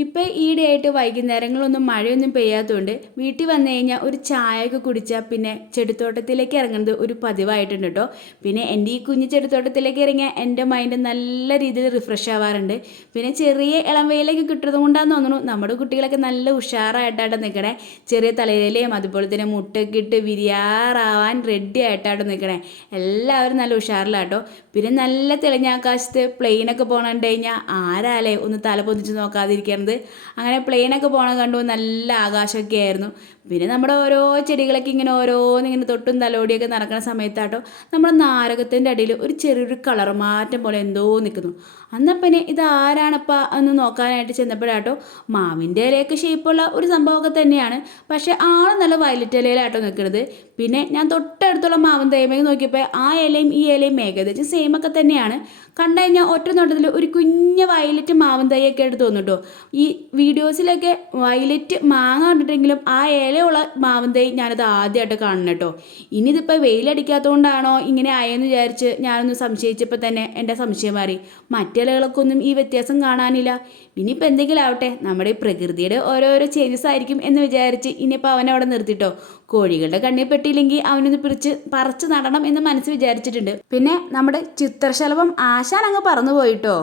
ഇപ്പം ഈയിടെയായിട്ട് വൈകുന്നേരങ്ങളൊന്നും മഴയൊന്നും പെയ്യാത്തതുകൊണ്ട് വീട്ടിൽ വന്നു കഴിഞ്ഞാൽ ഒരു ചായയൊക്കെ കുടിച്ചാൽ പിന്നെ ചെടിത്തോട്ടത്തിലേക്ക് ഇറങ്ങുന്നത് ഒരു പതിവായിട്ടുണ്ട് കേട്ടോ പിന്നെ എന്റെ ഈ കുഞ്ഞു ചെടിത്തോട്ടത്തിലേക്ക് ഇറങ്ങിയാൽ എന്റെ മൈൻഡ് നല്ല രീതിയിൽ റിഫ്രഷ് ആവാറുണ്ട്. പിന്നെ ചെറിയ ഇളം വെയിലൊക്കെ കിട്ടുന്നത് കൊണ്ടാന്ന് തോന്നുന്നു നമ്മുടെ കുട്ടികളൊക്കെ നല്ല ഉഷാറായിട്ടാണ് നിൽക്കണേ ചെറിയ തലയിലയും അതുപോലെ തന്നെ മുട്ടൊക്കെ ഇട്ട് വിരിയാറാവാൻ റെഡി ആയിട്ടാണ് നിൽക്കണേ എല്ലാവരും നല്ല ഉഷാറിലാട്ടോ പിന്നെ നല്ല തെളിഞ്ഞ ആകാശത്ത് പ്ലെയിനൊക്കെ പോകണം കഴിഞ്ഞാൽ ആരാലേ ഒന്ന് തല പൊതിച്ച് നോക്കാതിരിക്കുന്നത് അങ്ങനെ പ്ലെയിനൊക്കെ പോകണ കണ്ടു നല്ല ആകാശമൊക്കെ ആയിരുന്നു. പിന്നെ നമ്മുടെ ഓരോ ചെടികളൊക്കെ ഇങ്ങനെ ഓരോന്നിങ്ങനെ തൊട്ടും തലോടിയൊക്കെ നടക്കുന്ന സമയത്താട്ടോ നമ്മുടെ നാരകത്തിന്റെ അടിയിൽ ഒരു ചെറിയൊരു കളർ മാറ്റം പോലെ എന്തോ നിൽക്കുന്നു. അന്നപ്പനെ ഇത് ആരാണപ്പാ എന്ന് നോക്കാനായിട്ട് ചെന്നപ്പോഴാട്ടോ മാവിന്റെ ഇലയൊക്കെ ഷേപ്പുള്ള ഒരു സംഭവമൊക്കെ തന്നെയാണ്. പക്ഷേ ആൾ നല്ല വയലറ്റ് ഇലയിലാട്ടോ നിൽക്കുന്നത്. പിന്നെ ഞാൻ തൊട്ടടുത്തുള്ള മാവൻ തേമയും നോക്കിയപ്പോൾ ആ ഇലയും ഈ ഇലയും ഏകദേശം സെയിം ഒക്കെ തന്നെയാണ്. കണ്ടു കഴിഞ്ഞാൽ ഒറ്റ നോട്ടത്തിൽ ഒരു കുഞ്ഞ വയലറ്റ് മാവൻ തൈയൊക്കെ എടുത്ത് തോന്നുട്ടോ. ഈ വീഡിയോസിലൊക്കെ വയലറ്റ് മാങ്ങ കണ്ടിട്ടെങ്കിലും ആ ഇലയുള്ള മാവന്തൈ ഞാനത് ആദ്യമായിട്ട് കാണണം കേട്ടോ ഇനി ഇതിപ്പോൾ വെയിലടിക്കാത്തതുകൊണ്ടാണോ ഇങ്ങനെ ആയെന്ന് വിചാരിച്ച് ഞാനൊന്ന് സംശയിച്ചപ്പോൾ തന്നെ എന്റെ സംശയം മാറി. മറ്റിലകളൊക്കെ ഒന്നും ഈ വ്യത്യാസം കാണാനില്ല. ഇനിയിപ്പോൾ എന്തെങ്കിലും ആവട്ടെ നമ്മുടെ പ്രകൃതിയുടെ ഓരോരോ ചേഞ്ചസ് ആയിരിക്കും എന്ന് വിചാരിച്ച് ഇനിയിപ്പോൾ അവനെ അവിടെ നിർത്തിട്ടോ. കോഴികളുടെ കണ്ണിൽ പെട്ടിയില്ലെങ്കിൽ അവനൊന്ന് പിടിച്ച് പറിച്ച് നടണം എന്ന് മനസ്സ് വിചാരിച്ചിട്ടുണ്ട്. പിന്നെ നമ്മുടെ ചിത്രശലഭം ആശാൻ അങ്ങ് പറന്നു പോയിട്ടോ